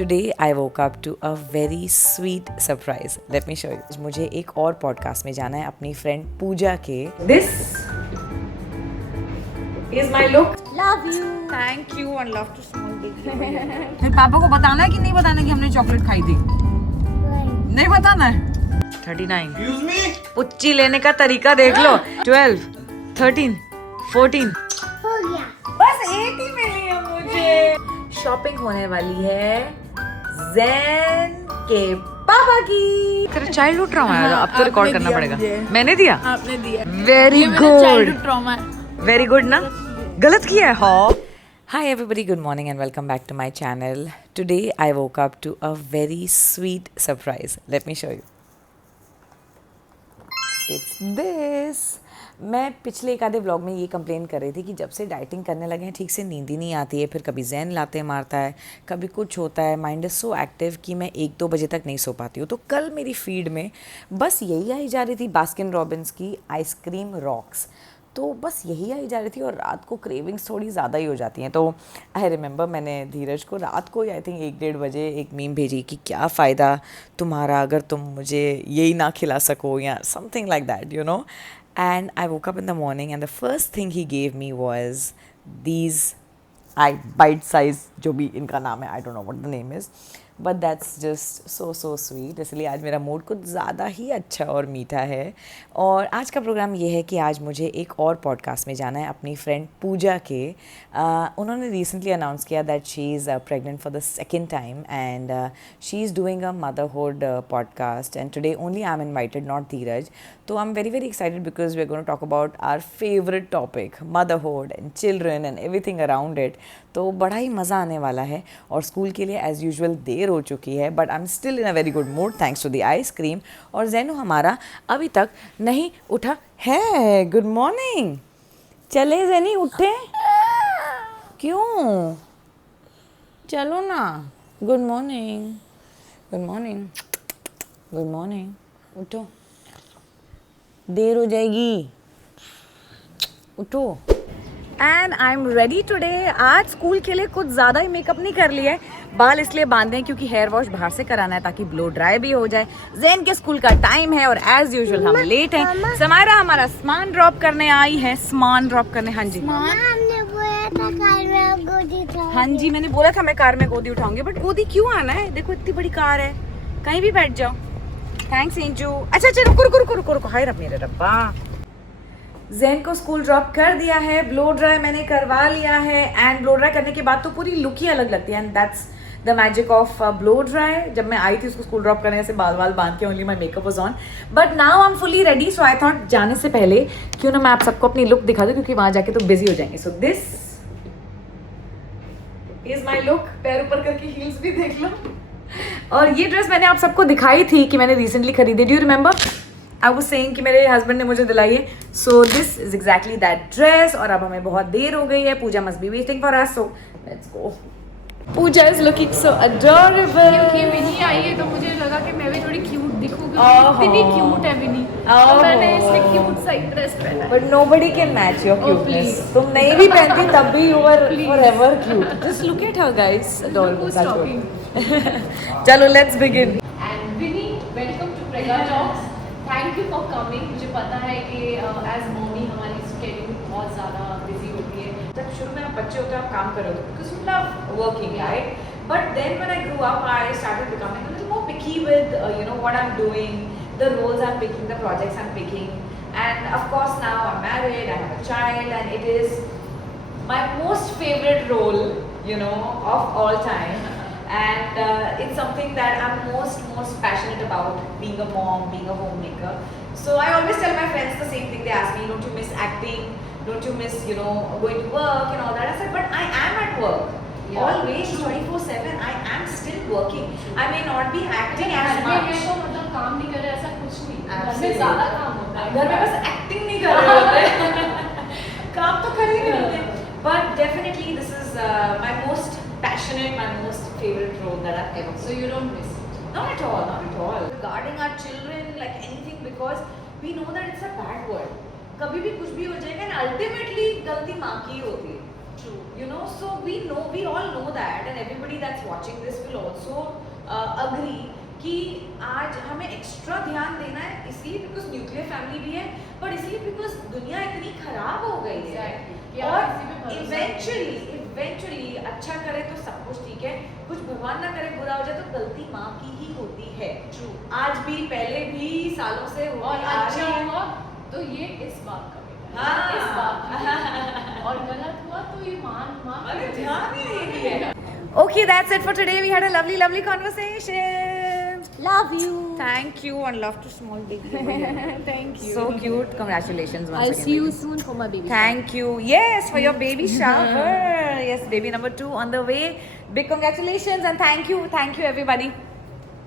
Today I woke up to a very sweet surprise. Let me show you. मुझे एक और podcast में जाना है अपनी फ्रेंड पूजा के. This is my look. Love you. Thank you and love to small baby. फिर पापा को बताना है कि नहीं बताना कि हमने चॉकलेट खाई थी? नहीं बताना है? 39. Excuse me? पुच्ची लेने का तरीका देख लो. 12, 13, 14. हो गया. बस एक ही मिली है मुझे. शॉपिंग होने वाली है ज़ैन के पापा की. तेरा चाइल्डहुड ट्रॉमा है, अब तो रिकॉर्ड करना पड़ेगा. मैंने दिया? आपने दिया. Very good. Trauma. Very good ना? गलत किया है हाँ. Hi everybody, good morning and welcome back to my channel. Today I woke up to a very sweet surprise. Let me show you. It's this. मैं पिछले एक आधे व्लॉग में ये कंप्लेन कर रही थी कि जब से डाइटिंग करने लगे हैं ठीक से नींद ही नहीं आती है. फिर कभी ज़ैन लाते मारता है, कभी कुछ होता है. माइंड इज़ सो एक्टिव कि मैं 1-2 बजे तक नहीं सो पाती हूँ. तो कल मेरी फीड में बस यही आई जा रही थी, बास्किन रॉबिन्स की आइसक्रीम रॉक्स. तो बस यही आई जा रही थी और रात को क्रेविंग्स थोड़ी ज़्यादा ही हो जाती हैं. तो आई रिमेंबर मैंने धीरज को रात को आई थिंक 1-1:30 बजे एक मीम भेजी कि क्या फ़ायदा तुम्हारा अगर तुम मुझे यही ना खिला सको या something like that you know. And I woke up in the morning and the first thing he gave me was these bite size, जो भी इनका नाम है, I don't know what the name is, but that's just so sweet. इसलिए आज मेरा mood कुछ ज़्यादा ही अच्छा और मीठा है. और आज का प्रोग्राम ये है कि आज मुझे एक और पॉडकास्ट में जाना है अपनी फ्रेंड पूजा के. उन्होंने रिसेंटली अनाउंस किया that she is pregnant for the second time and she is doing a motherhood podcast and today only I am invited, not Dheeraj. तो I am very excited because we are going to talk about our favorite topic, motherhood and children and everything around it. तो बड़ा ही मज़ा आने वाला है और school के लिए एज़ यूजुअल देर हो चुकी है, but I am still in a very good mood thanks to the ice cream. और जैनू हमारा अभी तक नहीं उठा है. Good morning. चले जैनी, उठे क्यों? चलो ना. Good morning, good morning, good morning. उठो, देर हो जाएगी, उठो. And I am ready today. आज स्कूल के लिए कुछ ज़्यादा ही मेकअप नहीं कर लिया है. बाल इसलिए बांधे हैं क्योंकि हेयर वॉश बाहर से कराना है ताकि ब्लो ड्राई भी हो जाए. ज़ैन के स्कूल का टाइम है और एज यूजुअल हम लेट हैं. समायरा हमारा सामान ड्रॉप करने आई है. सामान ड्रॉप करने. हाँ जी, हमने बोला था कार में गोदी उठाओ. हाँ जी, मैंने बोला था मैं कार में गोदी उठाऊंगी, बट गोदी क्यों आना है? देखो इतनी बड़ी कार है, कहीं भी बैठ जाओ. थैंक्स इंजू. अच्छा रुको. हाय रब मेरे रब्बा. ज़ैन को स्कूल ड्रॉप कर दिया है. ब्लो ड्राई मैंने करवा लिया है एंड ब्लो ड्राई करने के बाद तो पूरी लुक ही अलग लगती है. And that's the magic of blow dry. जब मैं आई थी उसको स्कूल ड्रॉप करने से बाल बांध के only my makeup was on, but now I am fully ready. So I thought जाने से पहले क्यों ना मैं आप सबको अपनी लुक दिखा दूँ क्योंकि वहाँ जाके तो बिजी हो जाएंगे. सो दिस इज माई लुक. पैर ऊपर करके हील्स भी देख लो. और ये ड्रेस मैंने आप सबको दिखाई थी कि मैंने रिसेंटली खरीदी. Do you remember? I was saying कि मेरे हस्बैंड ने मुझे दिलाई है. So this is exactly that dress. और अब हमें बहुत देर हो गई है. Pooja must be waiting for us, so let's go. Pooja is looking so adorable. क्योंकि विनी आई है तो मुझे लगा कि मैं भी थोड़ी क्यूट दिखूं क्योंकि इतनी क्यूट है विनी. तो मैंने इसलिए क्यूट सा ड्रेस पहना है. But nobody can match your cuteness. तुम नहीं भी पहनती तब भी you are forever cute. Just look at her guys. Adorable. चलो let's begin. And Vini, welcome to Pragya talks. Thank you for coming. मुझे पता है कि एज मॉमी हमारी स्केड्यूल बहुत ज़्यादा बिजी होती है. जब शुरू में आप बच्चे होते हैं आप काम कर रहे होते because you love working right. But then when I grew up I started becoming a little more picky with you know what I am doing, the roles I am picking, the projects I am picking. And of course now I am married, I have a child and it is my most favourite role you know of all time. And it's something that I'm most passionate about, being a mom, being a homemaker. So I always tell my friends the same thing. They ask me, don't you miss acting, don't you miss you know going to work and all that. I said, but I am at work. Yeah, always 24/7 I am still working. I may not be acting as much. तो मतलब काम नहीं कर रहे ऐसा कुछ नहीं. घर में ज़्यादा काम होता है. घर में बस एक्टिंग नहीं कर रहे होते. काम तो कर ही नहीं होते. But definitely this is my most passionate, my most favorite role that I've ever played. So you don't miss it? Not at all, not at all. Regarding our children, like anything, because we know that it's a bad word. कभी भी कुछ भी हो जाएगा and ultimately गलती माँ की ही होती है. True. You know, so we all know that, and everybody that's watching this will also agree कि आज हमें एक्स्ट्रा ध्यान देना है, इसलिए बिकॉज न्यूक्लियर फैमिली भी है, पर इसलिए बिकॉज दुनिया इतनी खराब हो गई है। और इवेंचुअली अच्छा करे तो सब कुछ ठीक है, कुछ भगवान ना करे बुरा हो जाए तो गलती माँ की ही होती है। True. आज भी पहले भी सालों से हुआ, और अच्छा हुआ तो ये इस बात का बेटा है, हाँ। इस बात की, और गलत हुआ तो ये मान अरे ध्यान ही नहीं दिया। Okay, that's it for today. We had a lovely conversation. Love you. Thank you and love to small baby. over here. Thank you. So cute. Congratulations once I'll again. see you baby. soon for my baby. Thank you. Yes, for your baby shower. Yes, baby number 2 on the way. Big congratulations and thank you everybody.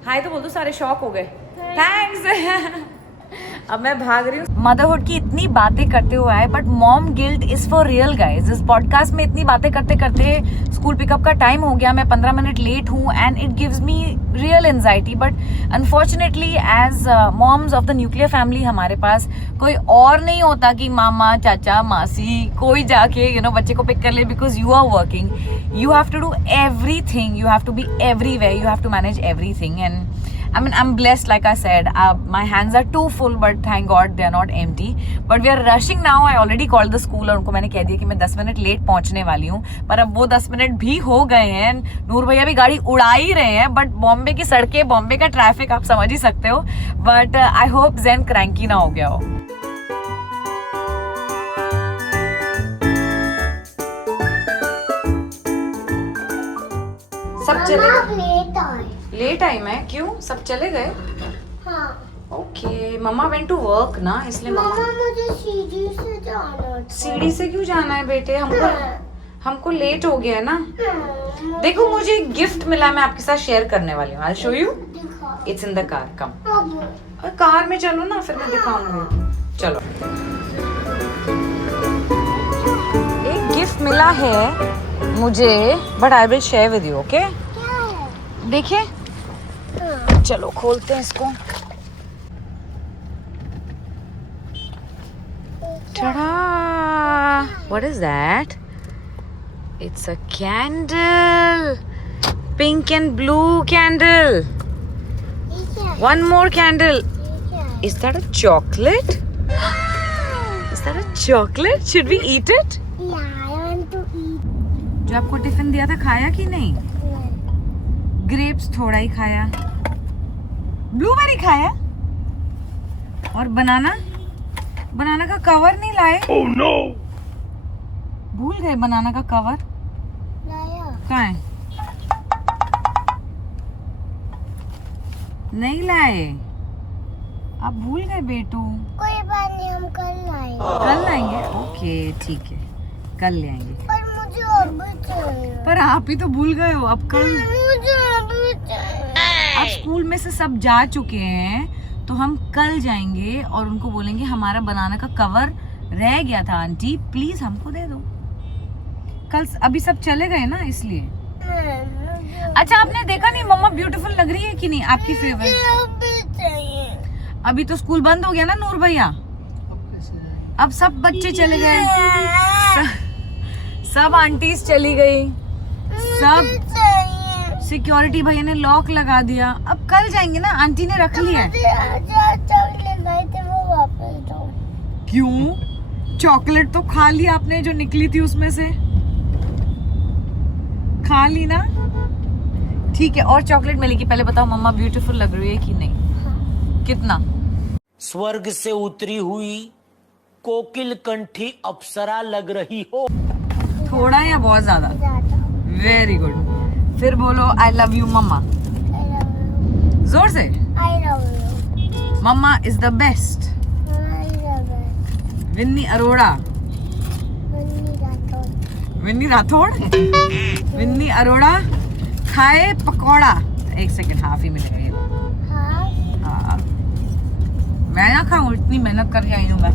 हाय तो बोल दो, सारे shock हो गए। Thanks. अब मैं भाग रही हूँ। मदरहुड की इतनी बातें करते हुए आए, but mom guilt is for real guys. इस पॉडकास्ट में इतनी बातें करते करते स्कूल पिकअप का टाइम हो गया, मैं 15 मिनट लेट हूँ and it gives me real anxiety. But unfortunately as moms of the nuclear family हमारे पास कोई और नहीं होता कि मामा चाचा मासी कोई जाके बच्चे को पिक कर ले, because you are working, you have to do everything, you have to be everywhere, you have to manage everything. And I mean, I'm blessed, like I said. My hands are too full, but thank God they are not empty. But we are rushing now. I already called the school और उनको मैंने कह दिया कि मैं 10 minute late पहुंचने वाली हूँ, पर अब वो 10 मिनट भी हो गए हैं। नूर भैया भी गाड़ी उड़ा ही रहे हैं, बट बॉम्बे की सड़कें, बॉम्बे का ट्रैफिक आप समझ ही सकते हो। But I hope Zen cranky ना हो गया हो। सब चले लेट आए। लेट आई मैं, क्यों? सब चले गए? हाँ। Okay, mama went to work ना, इसलिए मामा मुझे सीढ़ी से जाना था। सीढ़ी से क्यों जाना है बेटे? हमको लेट हो गया है ना। देखो मुझे एक गिफ्ट मिला, मैं आपके साथ शेयर करने वाली हूँ। आई शो यू, दिखा। इट्स इन द कार, कम। अब और कार में चलो ना, फिर मैं दिखाऊंगी। चलो, एक गिफ्ट मिला है मुझे, but I will share with you, okay? क्या है? देखिए, हाँ। चलो खोलते हैं इसको। Ta-da! What is that? It's a candle. Pink and blue candle. ये क्या है? One more candle. ये क्या है? Is that a chocolate? Is that a chocolate? Should we eat it? Yeah, I want to eat. जो आपको tiffin दिया था, खाया कि नहीं? ग्रेप्स थोड़ा ही खाया, ब्लूबेरी खाया, और बनाना का कवर नहीं लाए। Oh no! भूल गए बनाना का कवर। लाया। कहाँ है? नहीं लाए, आप भूल गए बेटू। कोई बात नहीं, हम कल लाएंगे। कल लाएंगे? ओके ठीक है, कल ले आएंगे। पर मुझे अभी चाहिए। पर आप ही तो भूल गए हो, अब कल। मुझे अभी चाहिए। आप स्कूल में से सब जा चुके हैं, तो हम कल जाएंगे और उनको बोलेंगे हमारा बनाना का कवर रह गया था आंटी, प्लीज हमको दे दो। कल अभी सब चले गए ना, इसलिए। अच्छा, आपने देखा नहीं मम्मा ब्यूटीफुल लग रही है कि नहीं? आपकी फेवरेट। अभी चाहिए। अभी तो स्कूल बंद हो गया ना नूर भैया, अब सब बच्चे चले गए, सब आंटीज चली गई, सब सिक्योरिटी भैया ने लॉक लगा दिया। अब कल जाएंगे ना, आंटी ने रख लिया है। वो वापस दो। क्यों? चॉकलेट तो खा ली आपने, जो निकली थी उसमें से खा ली ना। ठीक है, और चॉकलेट मिलेगी। पहले बताओ मम्मा ब्यूटीफुल लग रही है कि नहीं? कितना? स्वर्ग से उतरी हुई कोकिल कंठी अप्सरा लग रही हो। थोड़ा या बहुत ज्यादा? Very good. फिर बोलो आई लव यू मम्मा, जोर से। I love you. Mama is the best. I love you. Vinni Arora, Vinni Rathore, Vinni Arora खाए पकौड़ा। एक सेकेंड, हाफ ही मिलेगा ये। हाँ, मैं ना खाऊं, इतनी मेहनत करके आई हूँ मैं।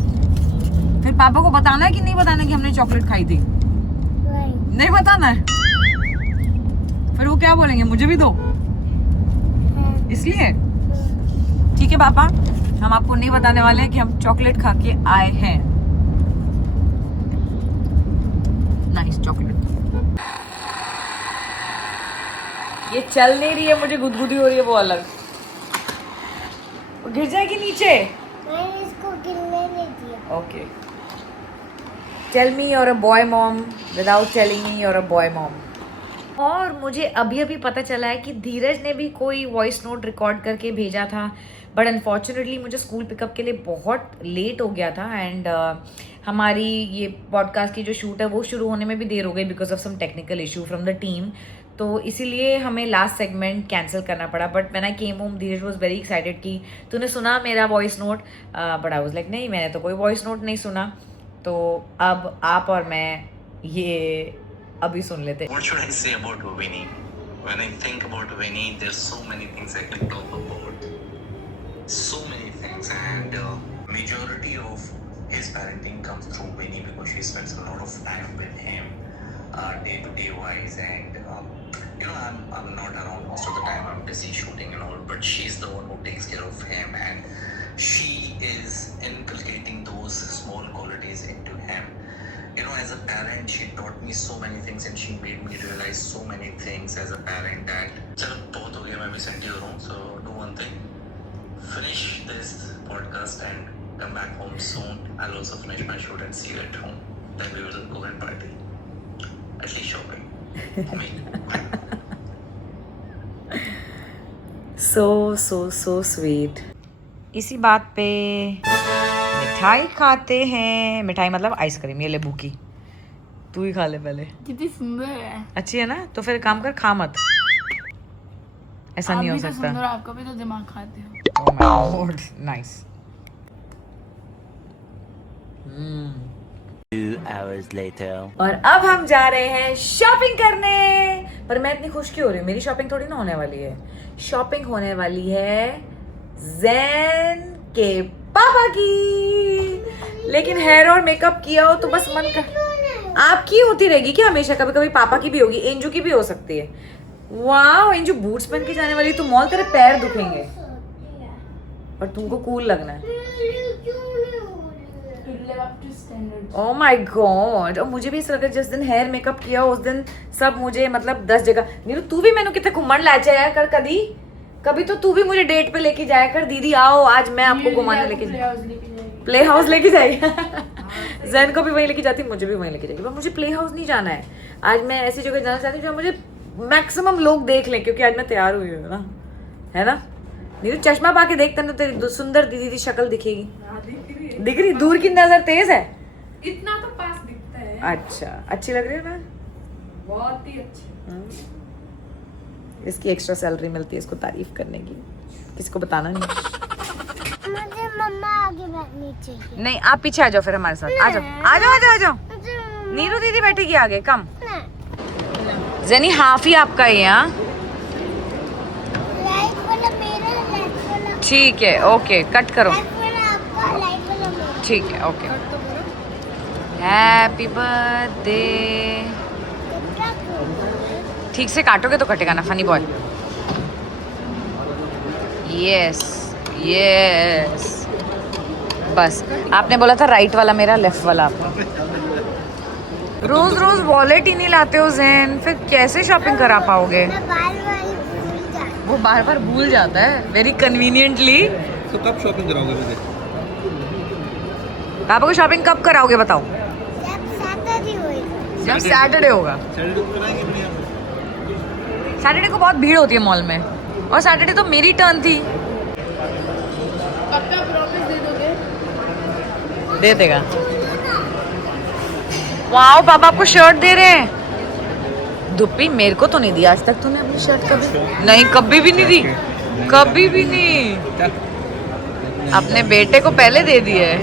फिर पापा को बताना है कि नहीं बताना कि हमने चॉकलेट खाई थी? नहीं बताना है? फिर वो क्या बोलेंगे, मुझे भी दो, इसलिए। ठीक है पापा, हम आपको नहीं बताने वाले हैं कि हम चॉकलेट खा के आए हैं। Nice chocolate. ये चल नहीं रही है, मुझे गुदगुदी हो रही है, वो अलग। गिर जाएगी नीचे। मैंने इसको गिरने नहीं दिया। Okay. Tell me you're a boy mom without telling me you're a boy mom। और मुझे अभी अभी पता चला है कि धीरज ने भी कोई वॉइस नोट रिकॉर्ड करके भेजा था, बट अनफॉर्चुनेटली मुझे स्कूल पिकअप के लिए बहुत लेट हो गया था एंड हमारी ये पॉडकास्ट की जो शूट है वो शुरू होने में भी देर हो गई because of some technical issue from the team. तो इसीलिए हमें लास्ट सेगमेंट कैंसिल करना पड़ा। But when I came home Dheeraj was very excited कि तूने सुना मेरा voice note, but I was like नहीं, मैंने तो कोई वॉइस नोट नहीं सुना। तो अब आप और मैं ये अभी सुन लेते। What should I say about Vinny? When I think about Vinny, there's so many things I can talk about. So many things, and majority of his parenting comes through Vinny because she spends a lot of time with him, day-to-day wise, and I'm not around most of the time. I'm busy shooting and all, but she's the one who takes care of him, and she is inculcating those small qualities into him. As a parent, she taught me so many things and she made me realize so many things as a parent that चलो बहुत हो गया, मैं भी senti हो रहा हूँ, so do one thing, finish this podcast and come back home soon. I'll also finish my shoot and see you at home. Then we will go and party, at least shopping for me. so sweet। इसी बात पे मिठाई खाते हैं। मिठाई मतलब ice cream, ये ले भूखी, तू ही खा ले पहले। कितनी सुंदर है। अच्छी है ना? तो फिर काम कर, खा मत, ऐसा नहीं हो सकता। सुंदर, आपका भी तो दिमाग खाते हो। Oh my God, nice। 2 hours later। और अब हम जा रहे हैं शॉपिंग करने। पर मैं इतनी खुश क्यों हो रही हूँ? मेरी शॉपिंग थोड़ी ना होने वाली है, शॉपिंग होने वाली है ज़ैन के पापा की। लेकिन हेयर और मेकअप किया हो तो बस मन कर, आपकी होती रहेगी क्या हमेशा? कभी कभी पापा की भी होगी, एंजू की भी हो सकती है। वाह, एंजू बूट्स पहन के जाने वाली, तो मॉल तेरे पैर दुखेंगे और तुमको कूल लगना है। Oh my God. और मुझे भी ऐसा लगा जिस दिन हेयर मेकअप किया उस दिन सब मुझे मतलब 10 जगह। नीरू तू भी मैंने कितने घुमन ला जाया कर, कभी तो तू भी मुझे डेट पे लेके जाया कर। दीदी आओ आज मैं आपको घुमाने लेके प्ले हाउस लेके जाएगी। जैन को भी वहीं लेके जाती, मुझे भी वहीं लेके जाएगी। पर मुझे प्ले हाउस नहीं जाना है आज, मैं ऐसी जगह जाना चाहती हूँ जहाँ मुझे मैक्सिमम लोग देख लें, क्योंकि आज मैं तैयार हुई हूँ ना, है ना? नीरू चश्मा पा के देखते ना तेरी सुंदर दीदी की शक्ल दिखेगी। दिख रही? दूर की नजर तेज है, इतना तो पास दिखता है। अच्छा, अच्छी लग रही है ना? बहुत ही अच्छी। इसकी एक्स्ट्रा सैलरी मिलती है इसको तारीफ करने की, किसी को बताना नहीं। मुझे मम्मा आगे बैठनी चाहिए। नहीं, आप पीछे आ जाओ फिर हमारे साथ। आ जाओ आ जाओ आ जाओ आ जाओ। नीरू दीदी बैठेगी आगे, कम। जेनी हाफ ही आपका है यहाँ। लाइट वाला मेरा, लाइट वाला ठीक है, ओके, कट करो। लाइट वाला आपका, लाइट वाला मेरा। ठीक है, ओके। Happy birthday. कितना क्यूट। ठीक से काटोगे तो कटेगा ना, फनी बॉय। यस यस, बस आपने बोला था राइट वाला मेरा, लेफ्ट वाला आपका। रोज रोज वॉलेट ही नहीं लाते हो ज़ैन, फिर कैसे शॉपिंग करा पाओगे? मैं बार-बार भूल जाती हूँ। वो बार बार भूल जाता है, वेरी कन्वीनियंटली। तो कब शॉपिंग कराओगे मुझे? पापा को शॉपिंग कब कराओगे बताओ? जब सैटरडे होएगा। जब सैटरडे होगा। सैटरडे को कराएंगे अपने यहाँ। सैटरडे को बहुत भीड़ होती है मॉल में, और सैटरडे तो मेरी टर्न थी। पक्का प्रॉमिस दे दोगे? दे देगा। वाओ, पापा आपको शर्ट दे रहे हैं। दुप्पी, मेरे को तो नहीं दी आज तक तूने अपनी शर्ट कभी? नहीं, कभी भी नहीं दी, कभी भी नहीं। अपने बेटे को पहले दे दी है।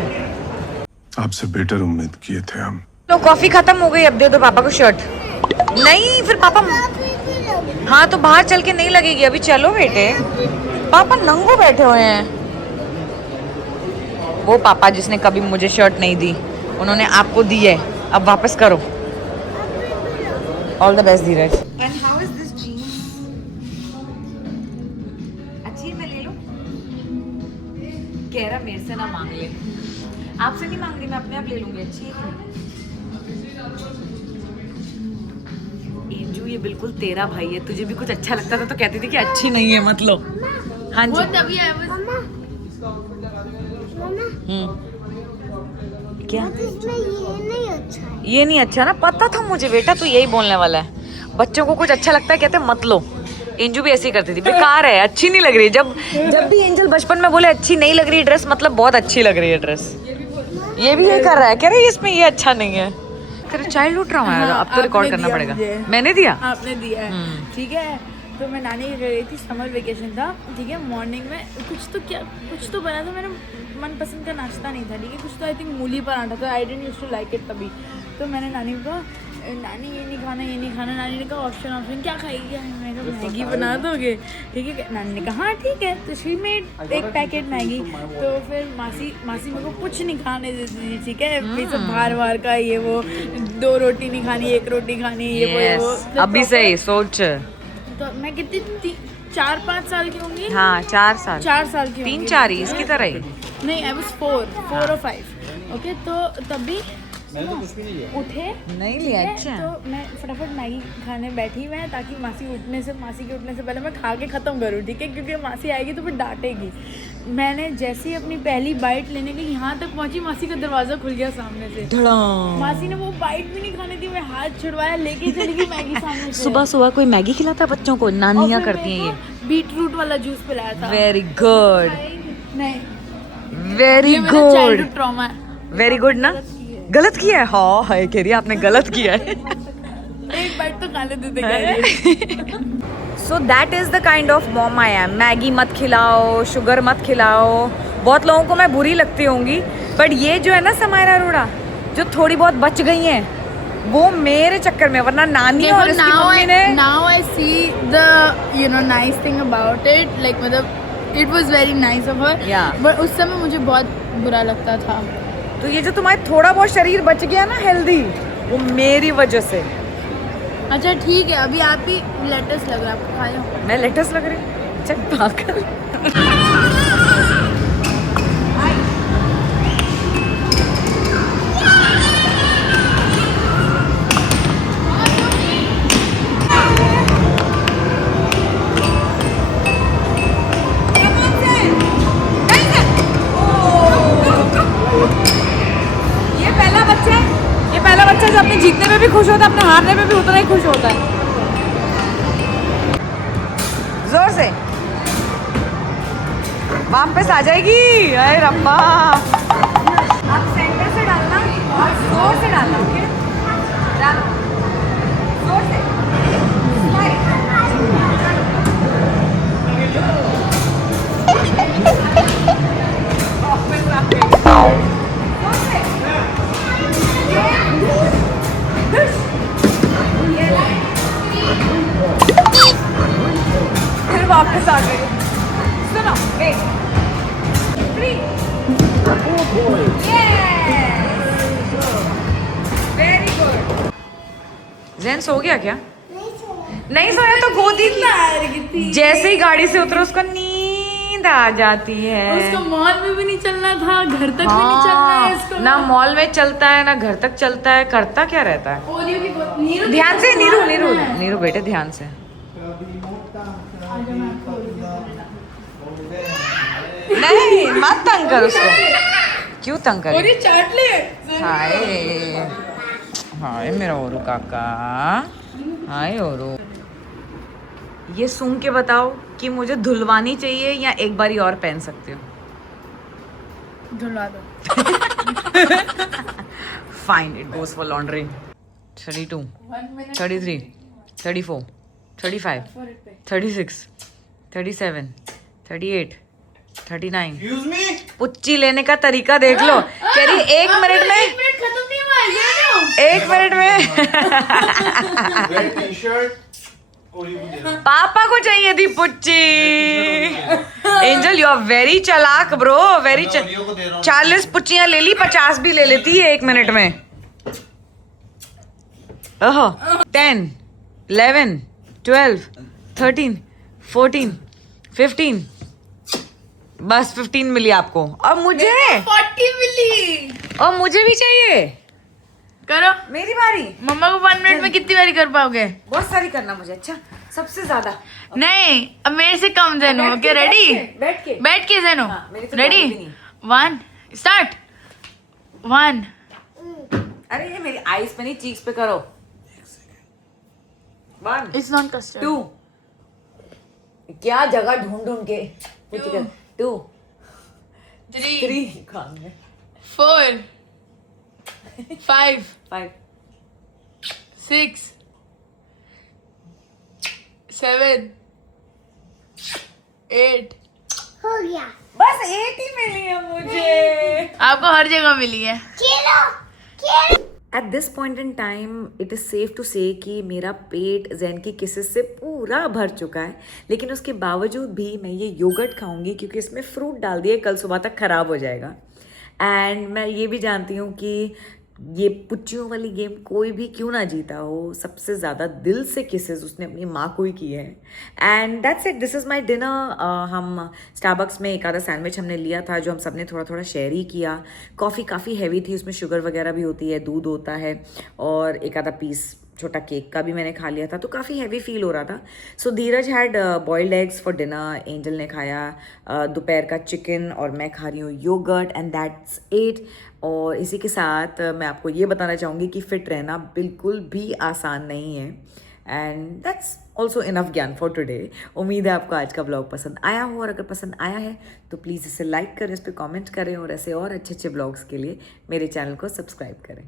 आपसे बेटर उम्मीद किए थे हम। लो, कॉफी खत्म हो गई, अब दे दो पापा को शर्ट। नहीं, फिर पापा, हाँ तो बाहर चल के नहीं लगेगी, अभी चलो बेटे। पापा नंगो बैठे हुए हैं। वो पापा जिसने कभी मुझे शर्ट नहीं दी, उन्होंने आपको दी है, अब वापस करो। All the best Dheeraj. And how is this jeans? अच्छी है, मैं ले लूं? कह रहा मेरे से ना मांग ले। आपसे नहीं मांग रही, मैं अपने आप ले लूंगी। अच्छी है कि नहीं? ये बिल्कुल तेरा भाई है, तुझे भी कुछ अच्छा लगता था तो कहती थी कि अच्छी नहीं है मत लो। हाँ वो जी। तभी है बस। मम्मा क्या इसमें ये नहीं अच्छा है। ये नहीं अच्छा ना, पता था मुझे बेटा तू यही बोलने वाला है। बच्चों को कुछ अच्छा लगता है कहते मत लो। एंजू भी ऐसी करती थी, बेकार है, अच्छी नहीं लग रही। जब भी एंजल बचपन में बोले अच्छी नहीं लग रही ड्रेस, मतलब बहुत अच्छी लग रही है ड्रेस। ये भी ये कर रहा है, कह रही इसमें ये अच्छा नहीं है। तेरा चाइल्डहुड ट्रॉमा है, अब तो रिकॉर्ड करना पड़ेगा। मैंने दिया? आपने दिया है, ठीक है। तो मैं नानी के घर गई थी, समर वेकेशन था, ठीक है। मॉर्निंग में कुछ तो बना था, मेरा मनपसंद का नाश्ता नहीं था, ठीक है। कुछ तो आई थिंक मूली पराठा था, I didn't used to like it तभी। तो मैंने नानी को कहा नानी ये नहीं खाना। नानी ने कहा ऑप्शन क्या खाएगी? मैंने कहा मैगी बना दोगे, ठीक है। नानी ने कहा हाँ ठीक है। तो शी मेड एक पैकेट मैगी। तो फिर मासी मेरे को कुछ नहीं खाने देती थी, ठीक है। ये सब बाहर का ये वो, 2 रोटी नहीं खानी, 1 रोटी खानी, ये वो तो अभी से ही सोच। तो मैं कितनी 4-5 साल की होंगी। हाँ 4 साल 4 साल की 3-4 ही इसकी तरह ही। नहीं, आई वाज 4 और 5। ओके, तो तभी उठे नहीं लिया। ठीक है, अच्छा तो मैं फटाफट मैगी खाने बैठी मैं, ताकि मासी के उठने से पहले मैं खा के ख़त्म करूँ, ठीक है। क्योंकि मासी आएगी तो फिर डांटेगी। मैंने जैसे ही अपनी पहली बाइट लेने की यहाँ तक पहुँची, मासी का दरवाज़ा खुल गया सामने से। मासी ने वो बाइट भी नहीं खाने दी, मैं हाथ छुड़वाया, लेके चली गई मैगी सामने से। सुबह कोई मैगी खिलाता है बच्चों को? नानियाँ करती हैं ये। बीटरूट वाला जूस पिलाया था। वेरी गुड, नहीं, वेरी ये मेरा गुड, चाइल्डहुड ट्रॉमा है। वेरी गुड ना। गलत किया है? हाँ है कह रही है आपने गलत किया है। एक बाइट तो खाने देते क्या। So that is the kind of mom I am. Maggi मत खिलाओ, शुगर मत खिलाओ। बहुत लोगों को मैं बुरी लगती होंगी, बट ये जो है ना समायरा अरोड़ा, जो थोड़ी बहुत बच गई हैं, वो मेरे चक्कर में, वरना नानी और इसकी मम्मी ने। Now I see the nice thing about it, like मतलब it was very nice of her. Yeah. But उस समय मुझे बहुत बुरा लगता था। तो ये जो तुम्हारे थोड़ा बहुत शरीर बच गया ना हेल्दी, वो मेरी वजह से। अच्छा ठीक है, अभी आप ही लेटेस्ट लग रहा है, आपको खाया। मैं लेटेस्ट लग रही हूँ? चल पागल। पहला बच्चा जो अपने जीतने में भी खुश होता है, अपने हारने में भी उतना ही खुश होता है। जोर से वापस आ जाएगी। अरे रब्बा, आप सेंटर से डालना और जोर से डालना, ओके? डालो जोर से। वापस आ गई। सुनो, वेट, 3, वेरी गुड। जैन सो गया क्या? नहीं सोया तो गोदी। जैसे ही गाड़ी से उतरो उसको नींद आ जाती है। उसको मॉल में भी नहीं चलना था, घर तक भी नहीं चलना है इसको। ना मॉल में चलता है ना घर तक चलता है, करता क्या रहता है? पोलियो की नीरू, ध्यान से नीरू बेटे ध्यान से। नहीं मत तंग कर उसको। क्यों तंग कर? और ये चाट ले। हाय हाय मेरा ओरू काका, हाय ओरू। ये सूंघ के बताओ कि मुझे धुलवानी चाहिए या एक बारी और पहन सकती हो? धुलवा दो। Fine, it goes for laundry. 32, 33, 34, 35, 36, 37, 38, 39। पुच्ची लेने का तरीका देख लो। कह रही 1 मिनट में, 1 मिनट खत्म नहीं हुआ है, ये लो। 1 मिनट में। पापा को चाहिए थी पुच्ची। एंजल यू आर वेरी चालाक ब्रो, वेरी 40 पुच्चियां ले ली, 50 भी ले लेती है 1 मिनट में। ओहो 10, 11, 12, 13, 14, 15, बस 15 मिली आपको। और मुझे 40 मिली। और मुझे भी चाहिए। करो। मेरी बारी। मम्मा को 1 मिनट में कितनी बारी कर पाओगे? बहुत सारी करना मुझे। अच्छा सबसे ज्यादा। नहीं, अब मेरे से कम जेनो। Okay ready? बैठ के जेनो। रेडी? 1 स्टार्ट। 1 अरे ये मेरी आईज पे नहीं, चीक्स पे करो। 1 इट्स नॉट कस्टर्ड। 2 क्या जगह ढूंढ के 2 3 काम है 4 5 5 6 7 8 हो गया। बस 8 ही मिली है मुझे। आपको हर जगह मिली है। At this point in time it is safe to say कि मेरा पेट जैन की किसेस से पूरा भर चुका है, लेकिन उसके बावजूद भी मैं ये योगर्ट खाऊंगी क्योंकि इसमें फ्रूट डाल दिए, कल सुबह तक ख़राब हो जाएगा। एंड मैं ये भी जानती हूँ कि ये पुच्चियों वाली गेम कोई भी क्यों ना जीता हो, सबसे ज़्यादा दिल से किसेस उसने अपनी माँ को ही किए हैं। And that's it, this is my dinner. हम स्टारबक्स में एक आधा सैंडविच हमने लिया था जो हम सब ने थोड़ा थोड़ा शेयर ही किया। कॉफ़ी काफ़ी हैवी थी, उसमें शुगर वगैरह भी होती है, दूध होता है, और एक आधा पीस छोटा केक का भी मैंने खा लिया था, तो काफ़ी हैवी फील हो रहा था। So Dheeraj had boiled eggs for dinner, Angel ने खाया दोपहर का चिकन, और मैं खा रही हूँ योगर्ट, एंड दैट्स इट। और इसी के साथ मैं आपको ये बताना चाहूँगी कि फ़िट रहना बिल्कुल भी आसान नहीं है, एंड दैट्स ऑल्सो इनफ ज्ञान फॉर टुडे। उम्मीद है आपको आज का ब्लॉग पसंद आया हो, और अगर पसंद आया है तो प्लीज़ इसे लाइक करें, इस पर कॉमेंट करें, और ऐसे और अच्छे अच्छे ब्लॉग्स के लिए मेरे चैनल को सब्सक्राइब करें।